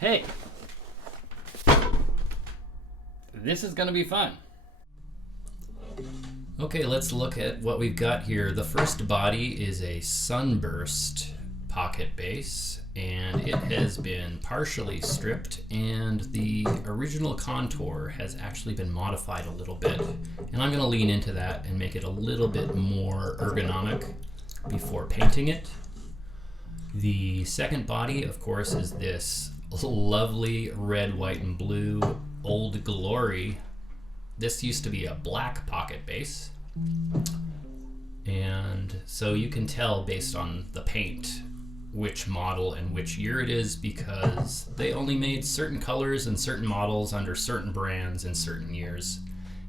Hey, this is gonna be fun. Okay, let's look at what we've got here. The first body is a sunburst pocket base, and it has been partially stripped, and the original contour has actually been modified a little bit. And I'm gonna lean into that and make it a little bit more ergonomic before painting it. The second body, of course, is this lovely red, white, and blue Old Glory. This used to be a black pocket base, and so you can tell based on the paint which model and which year it is, because they only made certain colors and certain models under certain brands in certain years.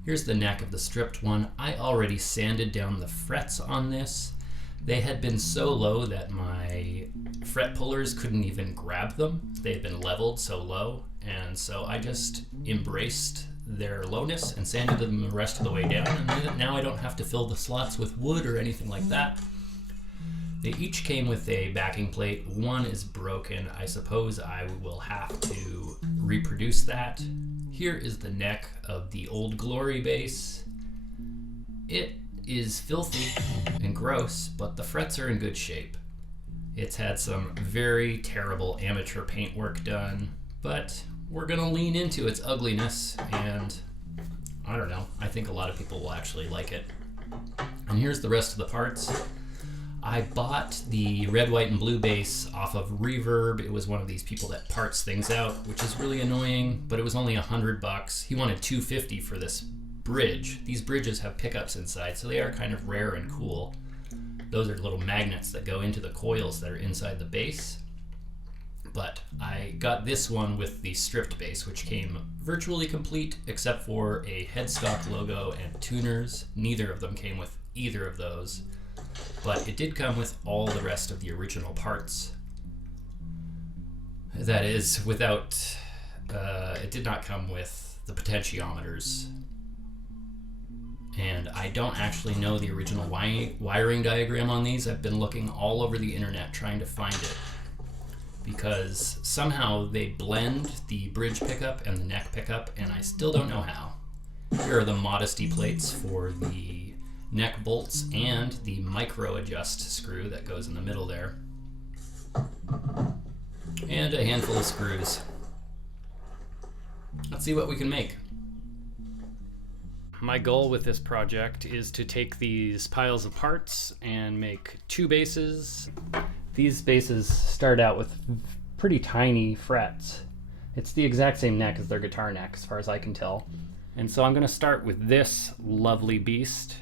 Here's the neck of the stripped one. I already sanded down the frets on this. They had been so low that my fret pullers couldn't even grab them. They had been leveled so low, and so I just embraced their lowness and sanded them the rest of the way down, and now I don't have to fill the slots with wood or anything like that. They each came with a backing plate. One is broken. I suppose I will have to reproduce that. Here is the neck of the Old Glory base. It is filthy and gross, but the frets are in good shape. It's had some very terrible amateur paint work done, but we're gonna lean into its ugliness, and I don't know, I think a lot of people will actually like it. And here's the rest of the parts. I bought the red, white, and blue base off of Reverb. It was one of these people that parts things out, which is really annoying, but it was only $100. He wanted $250 for this bridge. These bridges have pickups inside, so they are kind of rare and cool. Those are little magnets that go into the coils that are inside the base. But I got this one with the stripped base, which came virtually complete except for a headstock logo and tuners. Neither of them came with either of those, but it did come with all the rest of the original parts. That is, without, it did not come with the potentiometers. And I don't actually know the original wiring diagram on these. I've been looking all over the internet trying to find it, because somehow they blend the bridge pickup and the neck pickup, and I still don't know how. Here are the modesty plates for the neck bolts and the micro adjust screw that goes in the middle there. And a handful of screws. Let's see what we can make. My goal with this project is to take these piles of parts and make two bases. These bases start out with pretty tiny frets. It's the exact same neck as their guitar neck, as far as I can tell. And so I'm going to start with this lovely beast.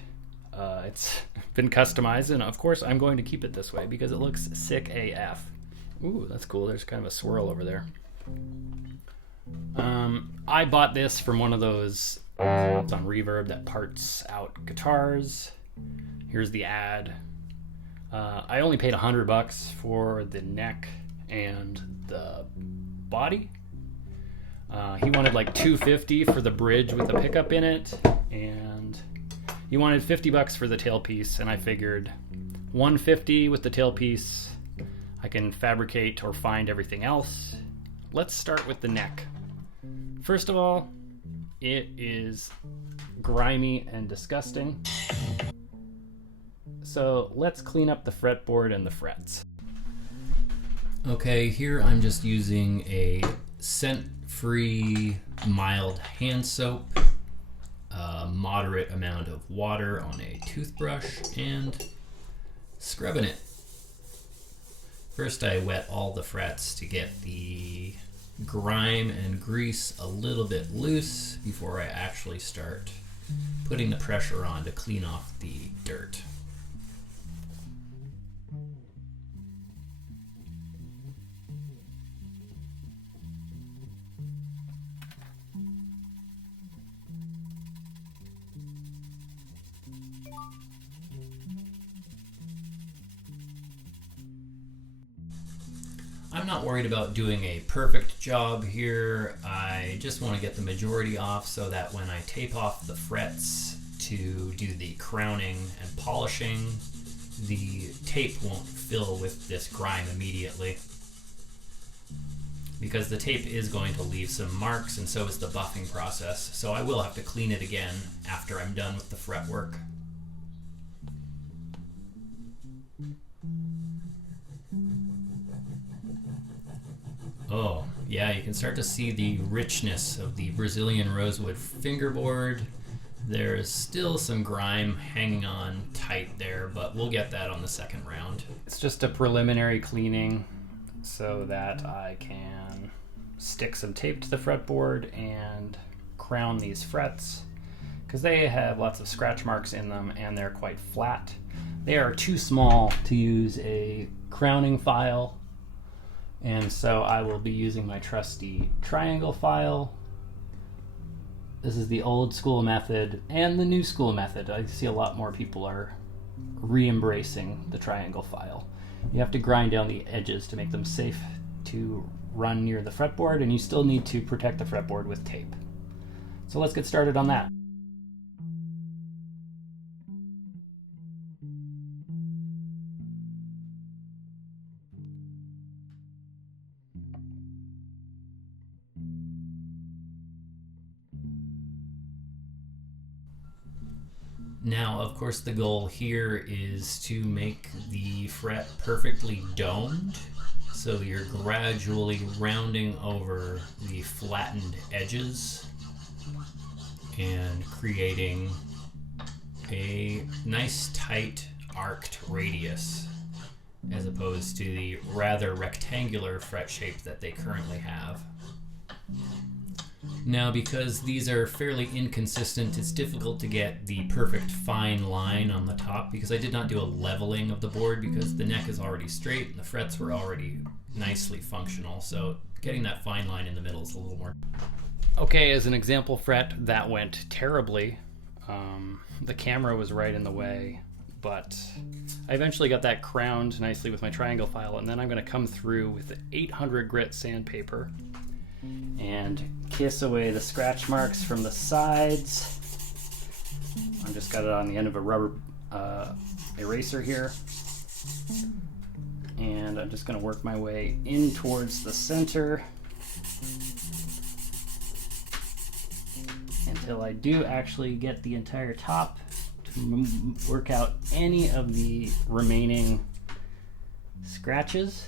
It's been customized, and of course I'm going to keep it this way because it looks sick AF. Ooh, that's cool. There's kind of a swirl over there. I bought this from one of those it's on Reverb that parts out guitars. Here's the ad. I only paid $100 for the neck and the body. He wanted like $250 for the bridge with the pickup in it, and he wanted $50 for the tailpiece, and I figured $150 with the tailpiece. I can fabricate or find everything else. Let's start with the neck. First of all, it is grimy and disgusting. So let's clean up the fretboard and the frets. Okay, here I'm just using a scent-free mild hand soap, a moderate amount of water on a toothbrush, and scrubbing it. First I wet all the frets to get the grime and grease a little bit loose before I actually start putting the pressure on to clean off the dirt. I'm not worried about doing a perfect job here. I just want to get the majority off so that when I tape off the frets to do the crowning and polishing, the tape won't fill with this grime immediately. because the tape is going to leave some marks, and so is the buffing process. So I will have to clean it again after I'm done with the fretwork. Oh, yeah, you can start to see the richness of the Brazilian rosewood fingerboard. There's still some grime hanging on tight there, but we'll get that on the second round. It's just a preliminary cleaning so that I can stick some tape to the fretboard and crown these frets, because they have lots of scratch marks in them and they're quite flat. They are too small to use a crowning file, and so I will be using my trusty triangle file. This is the old school method and the new school method. I see a lot more people are re-embracing the triangle file. You have to grind down the edges to make them safe to run near the fretboard, and you still need to protect the fretboard with tape. So let's get started on that. Now, of course, the goal here is to make the fret perfectly domed, so you're gradually rounding over the flattened edges and creating a nice tight arced radius, as opposed to the rather rectangular fret shape that they currently have. Now, because these are fairly inconsistent, it's difficult to get the perfect fine line on the top, because I did not do a leveling of the board because the neck is already straight and the frets were already nicely functional, so getting that fine line in the middle is a little more... Okay, as an example fret, that went terribly. The camera was right in the way, but I eventually got that crowned nicely with my triangle file, and then I'm going to come through with the 800 grit sandpaper and kiss away the scratch marks from the sides. I've just got it on the end of a rubber eraser here, and I'm just going to work my way in towards the center until I do actually get the entire top to work out any of the remaining scratches.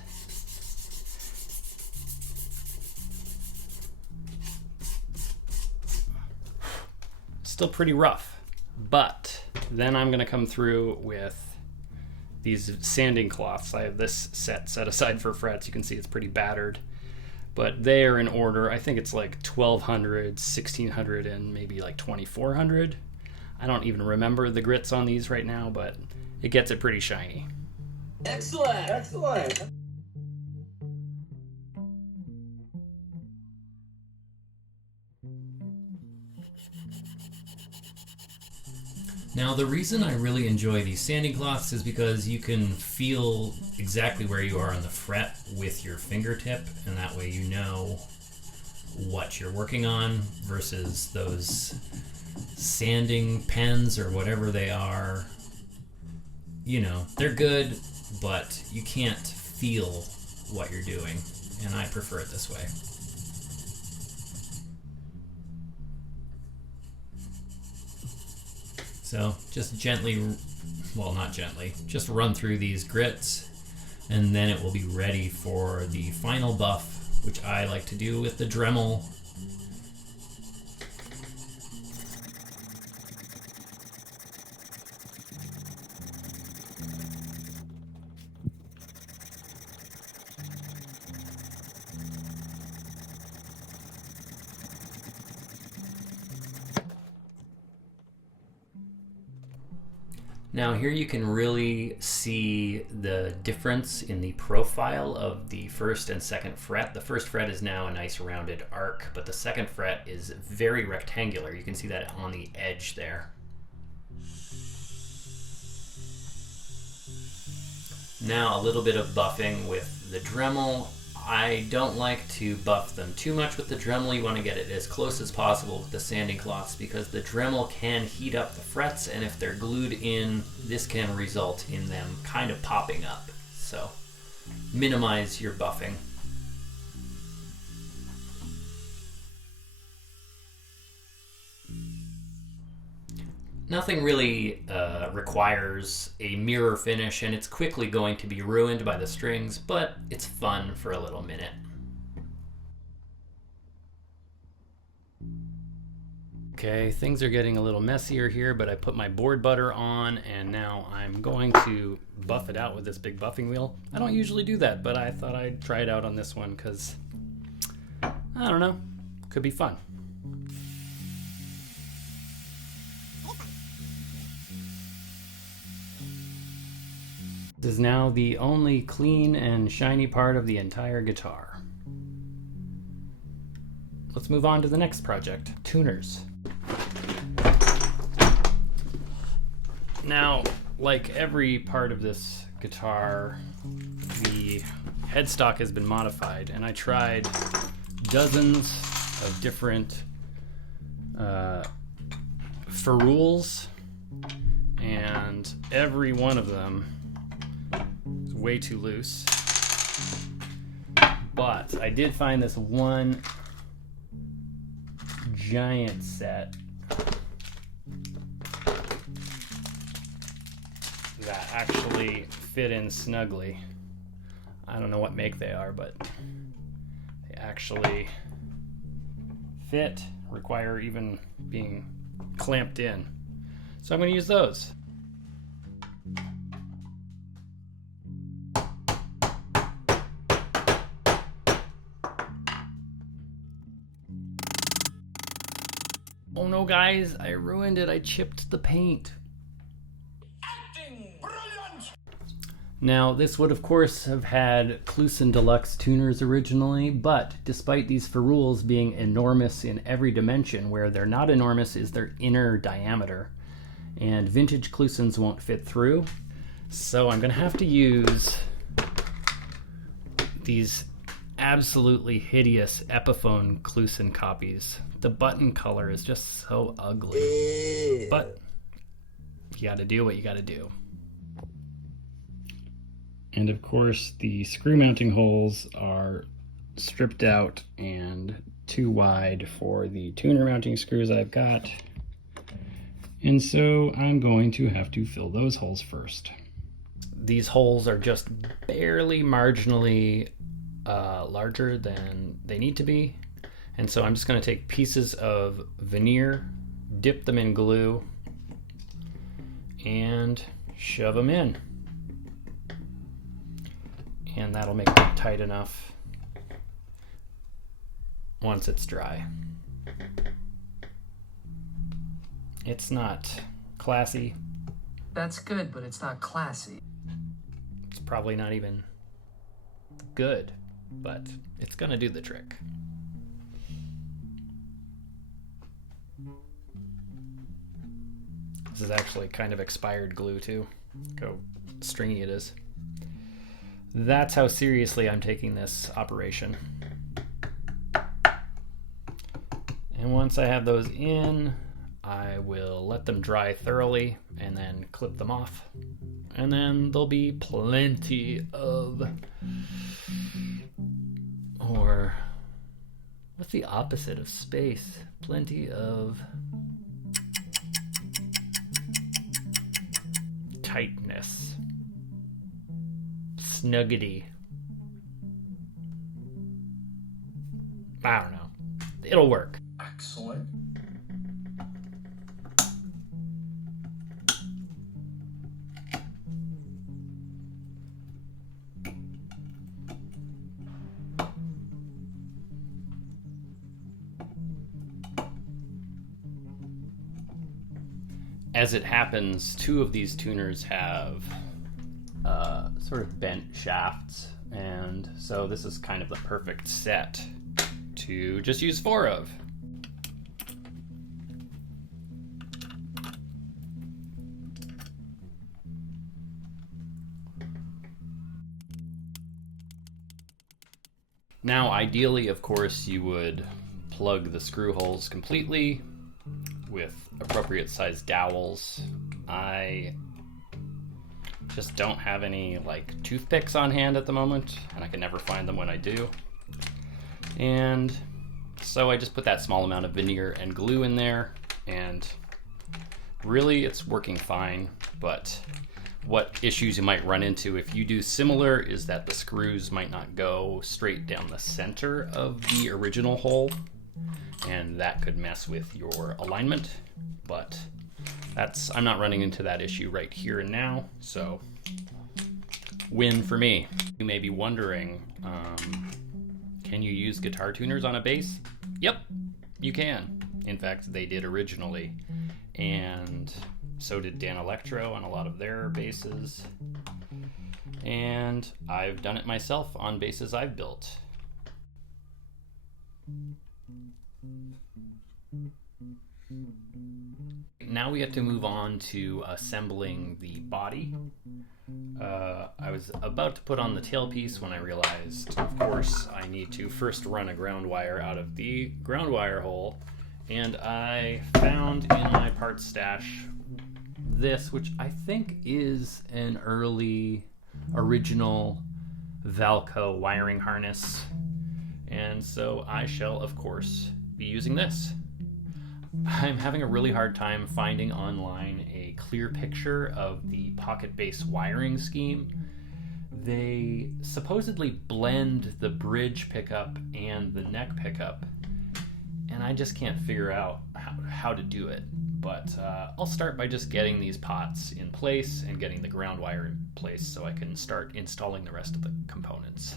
Still pretty rough, but then I'm going to come through with these sanding cloths. I have this set aside for frets. You can see it's pretty battered, but they are in order. I think it's like 1200, 1600, and maybe like 2400. I don't even remember the grits on these right now, but it gets it pretty shiny. Excellent! Excellent! Now, the reason I really enjoy these sanding cloths is because you can feel exactly where you are on the fret with your fingertip, and that way you know what you're working on, versus those sanding pens or whatever they are. You know, they're good, but you can't feel what you're doing, and I prefer it this way. So just gently, well, not gently, just run through these grits, and then it will be ready for the final buff, which I like to do with the Dremel. Now here you can really see the difference in the profile of the first and second fret. The first fret is now a nice rounded arc, but the second fret is very rectangular. You can see that on the edge there. Now a little bit of buffing with the Dremel. I don't like to buff them too much with the Dremel. You want to get it as close as possible with the sanding cloths, because the Dremel can heat up the frets, and if they're glued in, this can result in them kind of popping up. So minimize your buffing. Nothing really requires a mirror finish, and it's quickly going to be ruined by the strings, but it's fun for a little minute. Okay, things are getting a little messier here, but I put my board butter on, and now I'm going to buff it out with this big buffing wheel. I don't usually do that, but I thought I'd try it out on this one because, I don't know, could be fun. This is now the only clean and shiny part of the entire guitar. Let's move on to the next project, tuners. Now, like every part of this guitar, the headstock has been modified, and I tried dozens of different ferrules, and every one of them is way too loose. But I did find this one giant set that actually fit in snugly. I don't know what make they are, but they actually fit, require even being clamped in. So I'm going to use those. Oh no, guys, I ruined it. I chipped the paint. Now, this would of course have had Kluson Deluxe tuners originally, but despite these ferrules being enormous in every dimension, where they're not enormous is their inner diameter, and vintage Klusons won't fit through. So I'm gonna have to use these absolutely hideous Epiphone Kluson copies. The button color is just so ugly, but you gotta do what you gotta do. And of course, the screw mounting holes are stripped out and too wide for the tuner mounting screws I've got. And so I'm going to have to fill those holes first. These holes are just barely marginally larger than they need to be. And so I'm just going to take pieces of veneer, dip them in glue, and shove them in. And that'll make it tight enough once it's dry. It's not classy. That's good, but it's not classy. It's probably not even good, but it's gonna do the trick. This is actually kind of expired glue too. Look how stringy it is. That's how seriously I'm taking this operation. And once I have those in, I will let them dry thoroughly and then clip them off. And then there'll be plenty of, or what's the opposite of space? Plenty of tightness. Snuggety. I don't know. It'll work. Excellent. As it happens, two of these tuners have sort of bent shafts, and so this is kind of the perfect set to just use 4 of. Now, ideally, of course, you would plug the screw holes completely with appropriate sized dowels. I just don't have any like toothpicks on hand at the moment, and I can never find them when I do. And so I just put that small amount of veneer and glue in there and Really, it's working fine, but what issues you might run into if you do similar is that the screws might not go straight down the center of the original hole, and that could mess with your alignment, but I'm not running into that issue right here and now, so win for me. You may be wondering, can you use guitar tuners on a bass? Yep, you can. In fact, they did originally, and so did Dan Electro on a lot of their basses, and I've done it myself on basses I've built. Now we have to move on to assembling the body. I was about to put on the tailpiece when I realized, of course, I need to first run a ground wire out of the ground wire hole, and I found in my parts stash this, which I think is an early original Valco wiring harness, and so I shall, of course, be using this. I'm having a really hard time finding online a clear picture of the pocket bass wiring scheme. They supposedly blend the bridge pickup and the neck pickup, and I just can't figure out how to do it. But I'll start by just getting these pots in place and getting the ground wire in place so I can start installing the rest of the components.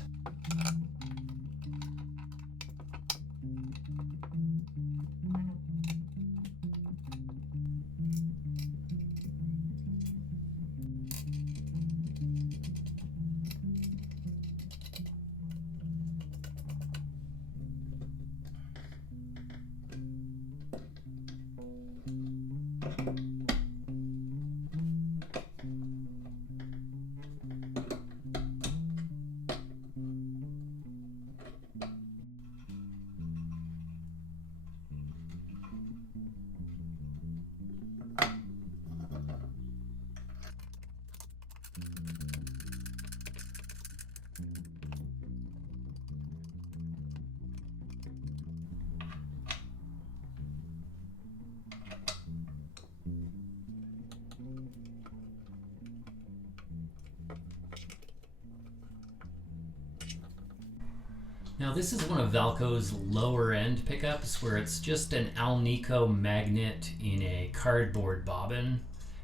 Now this is one of Valco's lower end pickups where it's just an Alnico magnet in a cardboard bobbin,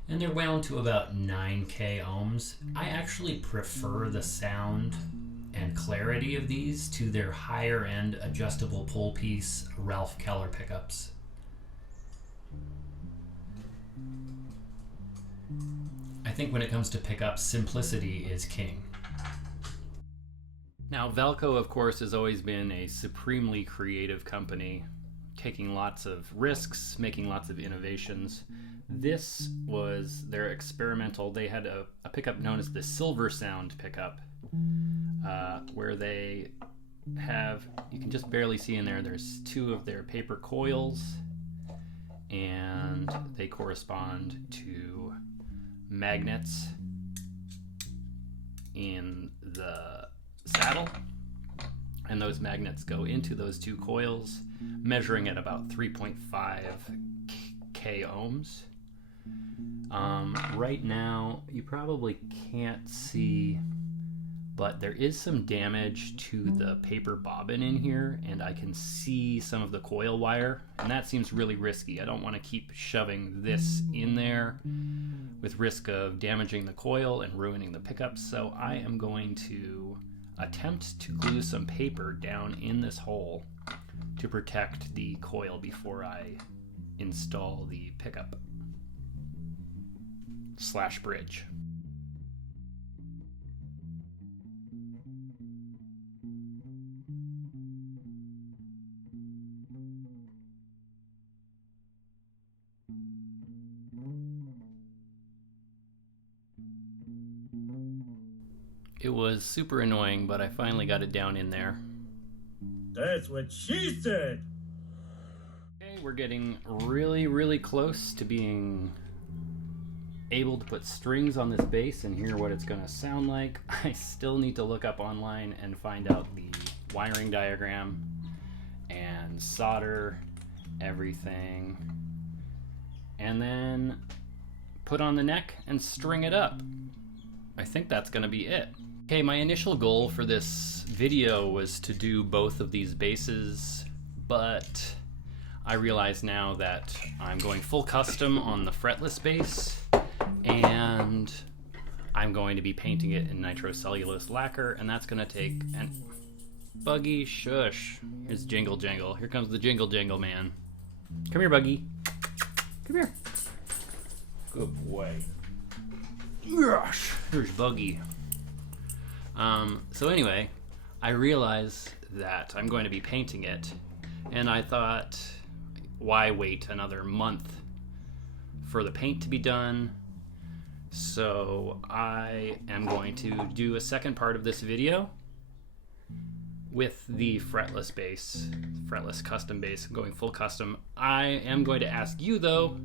and they're wound to about 9K ohms. I actually prefer the sound and clarity of these to their higher end adjustable pull piece Ralph Keller pickups. I think when it comes to pickups, simplicity is king. Now, Valco, of course, has always been a supremely creative company, taking lots of risks, making lots of innovations. This was their experimental. They had a pickup known as the Silver Sound pickup, where they have, you can just barely see in there, there's two of their paper coils, and they correspond to magnets in the saddle, and those magnets go into those two coils, measuring at about 3.5K ohms. Right now, you probably can't see, but there is some damage to the paper bobbin in here, and I can see some of the coil wire, and that seems really risky. I don't want to keep shoving this in there with risk of damaging the coil and ruining the pickup, so I am going to attempt to glue some paper down in this hole to protect the coil before I install the pickup / bridge. It was super annoying, but I finally got it down in there. That's what she said! Okay, we're getting really, really close to being able to put strings on this bass and hear what it's going to sound like. I still need to look up online and find out the wiring diagram and solder everything and then put on the neck and string it up. I think that's gonna be it. Okay, my initial goal for this video was to do both of these bases, but I realize now that I'm going full custom on the fretless base, and I'm going to be painting it in nitrocellulose lacquer, and that's gonna take an Buggy, shush. Here's Jingle Jangle. Here comes the Jingle Jangle man. Come here, Buggy. Come here. Good boy. Gosh, here's Buggy. So anyway, I realized that I'm going to be painting it, and I thought, why wait another month for the paint to be done? So I am going to do a second part of this video with the fretless base, fretless custom base, going full custom. I am going to ask you, though,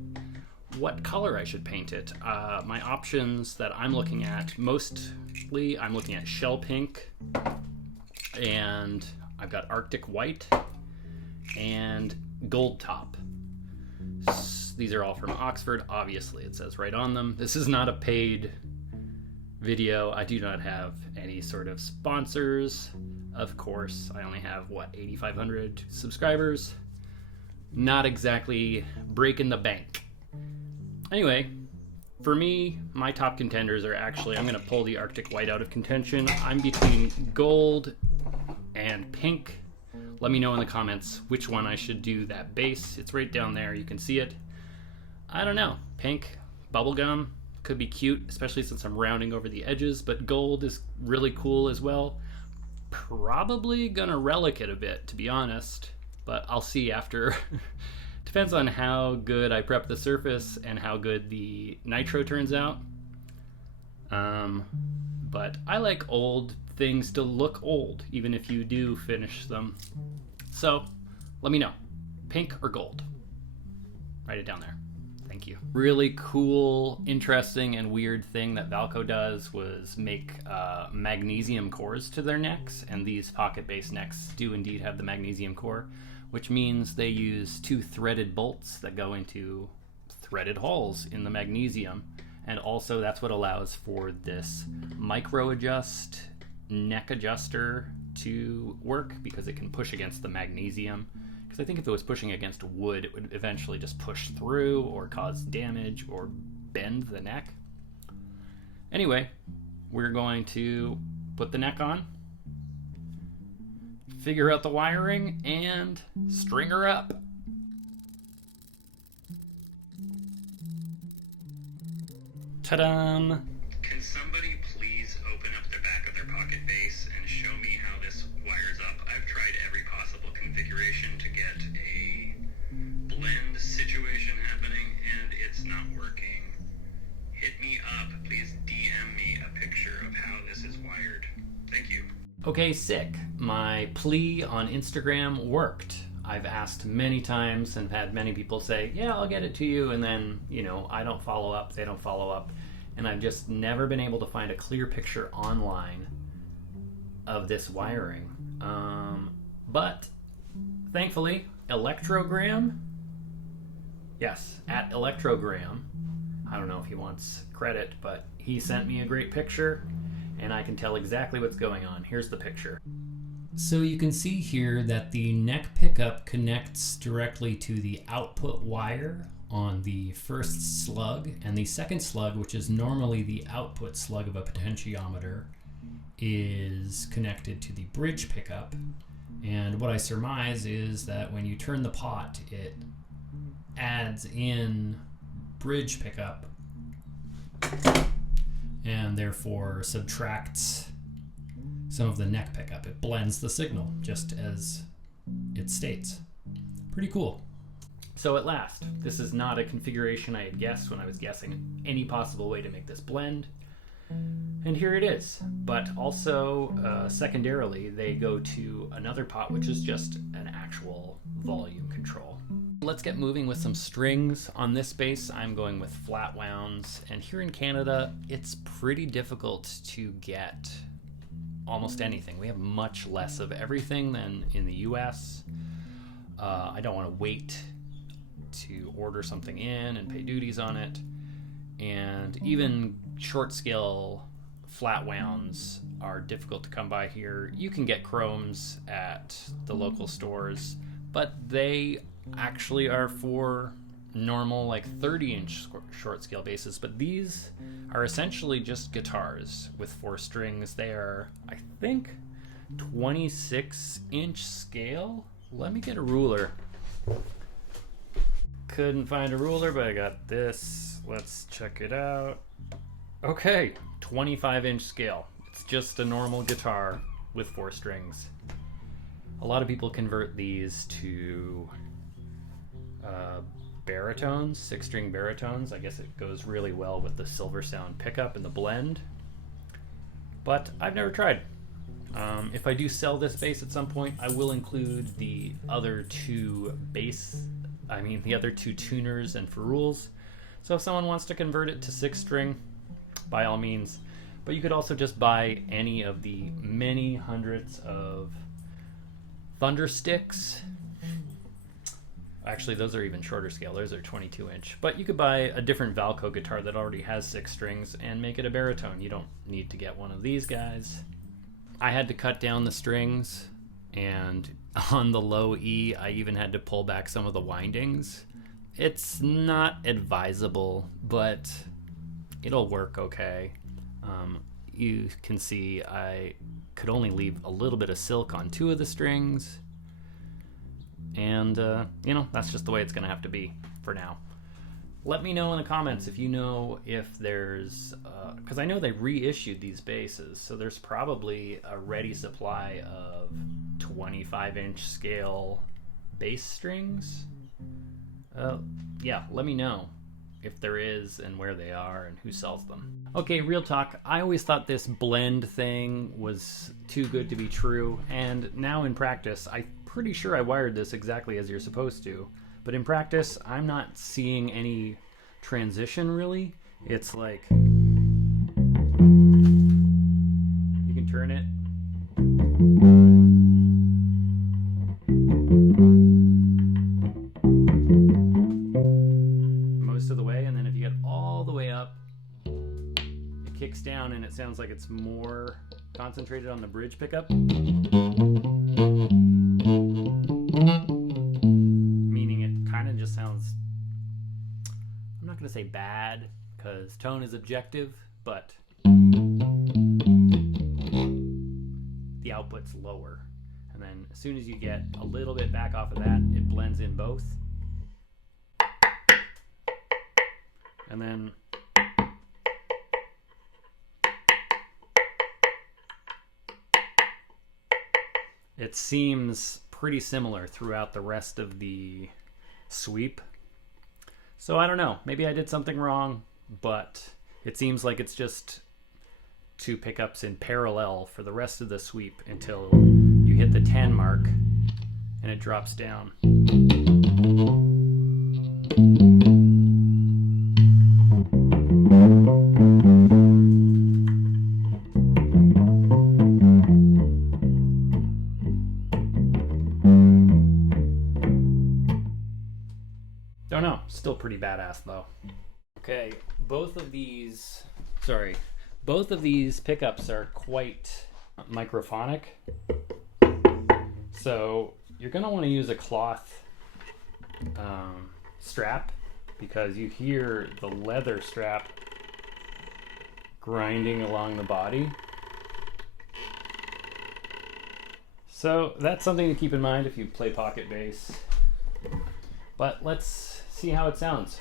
what color I should paint it. My options that I'm looking at, mostly I'm looking at shell pink, and I've got Arctic white, and gold top. These are all from Oxford, obviously, it says right on them. This is not a paid video. I do not have any sort of sponsors. Of course, I only have, 8,500 subscribers. Not exactly breaking the bank. Anyway, for me, my top contenders are actually, I'm going to pull the Arctic White out of contention. I'm between gold and pink. Let me know in the comments which one I should do that base. It's right down there. You can see it. I don't know. Pink, bubblegum, could be cute, especially since I'm rounding over the edges, but gold is really cool as well. Probably gonna relic it a bit, to be honest, but I'll see after. Depends on how good I prep the surface and how good the nitro turns out. But I like old things to look old, even if you do finish them. So let me know, pink or gold. Write it down there. Thank you. Really cool, interesting, and weird thing that Valco does was make magnesium cores to their necks, and these pocket-based necks do indeed have the magnesium core, which means they use 2 threaded bolts that go into threaded holes in the magnesium, and also that's what allows for this micro adjust neck adjuster to work, because it can push against the magnesium. I think if it was pushing against wood, it would eventually just push through or cause damage or bend the neck. Anyway, we're going to put the neck on, figure out the wiring, and string her up. Ta-da! Can somebody please open up the back of their pocket base and show me how this wires up? I've tried every possible configuration to get a blend situation happening, and it's not working. Hit me up. Please DM me a picture of how this is wired. Thank you. Okay, sick. My plea on Instagram worked. I've asked many times and had many people say, yeah, I'll get it to you, and then, I don't follow up, they don't follow up, and I've just never been able to find a clear picture online of this wiring. But thankfully, Electrogram, yes, at Electrogram, I don't know if he wants credit, but he sent me a great picture, and I can tell exactly what's going on. Here's the picture. So you can see here that the neck pickup connects directly to the output wire on the first slug, and the second slug, which is normally the output slug of a potentiometer, is connected to the bridge pickup. And what I surmise is that when you turn the pot, it adds in bridge pickup and therefore subtracts some of the neck pickup. It blends the signal, just as it states. Pretty cool. So at last, this is not a configuration I had guessed when I was guessing any possible way to make this blend. And here it is. But also, secondarily, they go to another pot, which is just an actual volume control. Let's get moving with some strings. On this bass, I'm going with flat wounds. And here in Canada, it's pretty difficult to get almost anything. We have much less of everything than in the US. I don't want to wait to order something in and pay duties on it. And even short scale flat wounds are difficult to come by here. You can get chromes at the local stores, but they actually are for normal like 30-inch short scale basses. But these are essentially just guitars with 4 strings. They are, I think, 26-inch scale. Let me get a ruler. Couldn't find a ruler, but I got this. Let's check it out. Okay, 25-inch scale. It's just a normal guitar with 4 strings. A lot of people convert these to baritones, 6-string baritones. I guess it goes really well with the Silver Sound pickup and the blend. But I've never tried. If I do sell this bass at some point, I will include the other two tuners and ferrules. So if someone wants to convert it to 6-string, by all means. But you could also just buy any of the many hundreds of Thunder sticks. Actually, those are even shorter scale. Those are 22-inch. But you could buy a different Valco guitar that already has 6 strings and make it a baritone. You don't need to get one of these guys. I had to cut down the strings, and on the low E, I even had to pull back some of the windings. It's not advisable, but it'll work okay. You can see I could only leave a little bit of silk on 2 of the strings, and that's just the way it's going to have to be for now. Let me know in the comments if you know if there's, because I know they reissued these basses, so there's probably a ready supply of 25-inch scale bass strings. Yeah, let me know if there is and where they are and who sells them. Okay, real talk. I always thought this blend thing was too good to be true, and now in practice, I'm pretty sure I wired this exactly as you're supposed to. But in practice, I'm not seeing any transition really. It's like you can turn it. Most of the way, and then if you get all the way up, it kicks down and it sounds like it's more concentrated on the bridge pickup. Sounds, I'm not going to say bad because tone is objective, but the output's lower. And then as soon as you get a little bit back off of that, it blends in both. And then it seems pretty similar throughout the rest of the sweep. So I don't know, maybe I did something wrong, but it seems like it's just 2 pickups in parallel for the rest of the sweep until you hit the 10 mark and it drops down. Don't know, still pretty badass though. Okay, both of these pickups are quite microphonic. So you're gonna want to use a cloth strap because you hear the leather strap grinding along the body. So that's something to keep in mind if you play pocket bass. But let's see how it sounds.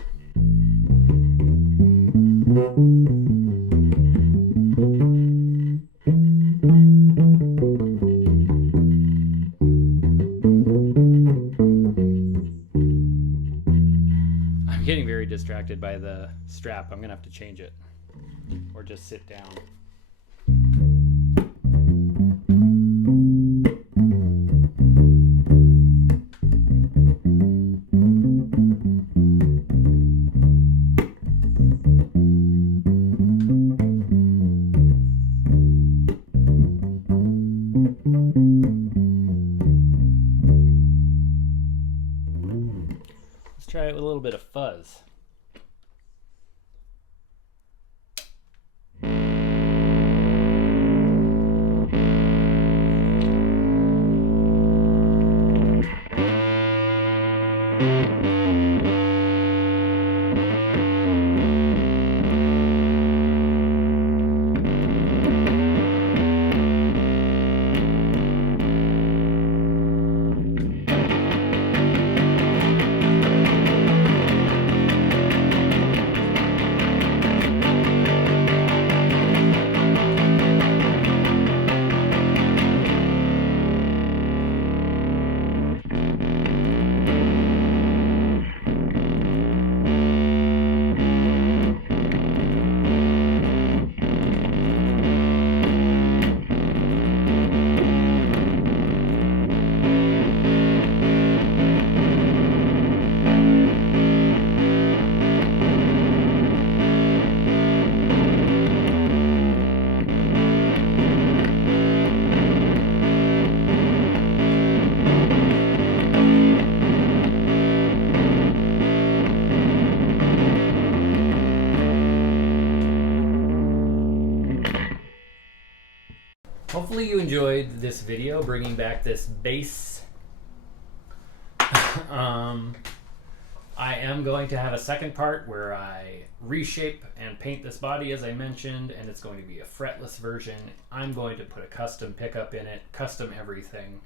I'm getting very distracted by the strap. I'm gonna have to change it or just sit down. Let's try it with a little bit of fuzz. Hopefully you enjoyed this video bringing back this bass. I am going to have a second part where I reshape and paint this body as I mentioned, and it's going to be a fretless version. I'm going to put a custom pickup in it, custom everything.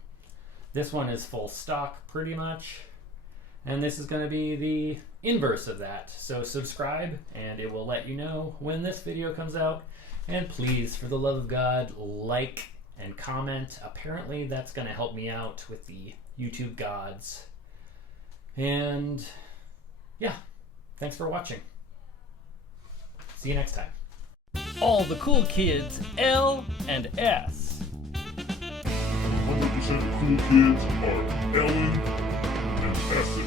This one is full stock pretty much, and this is going to be the inverse of that. So subscribe and it will let you know when this video comes out. And please, for the love of God, like and comment. Apparently that's going to help me out with the YouTube gods. And yeah, thanks for watching. See you next time. All the cool kids, L and S. 100% cool kids are Ellen and Essex.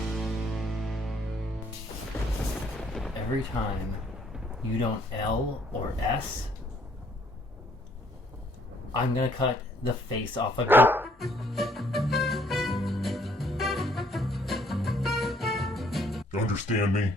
Every time you don't L or S, I'm gonna cut the face off of you. You understand me?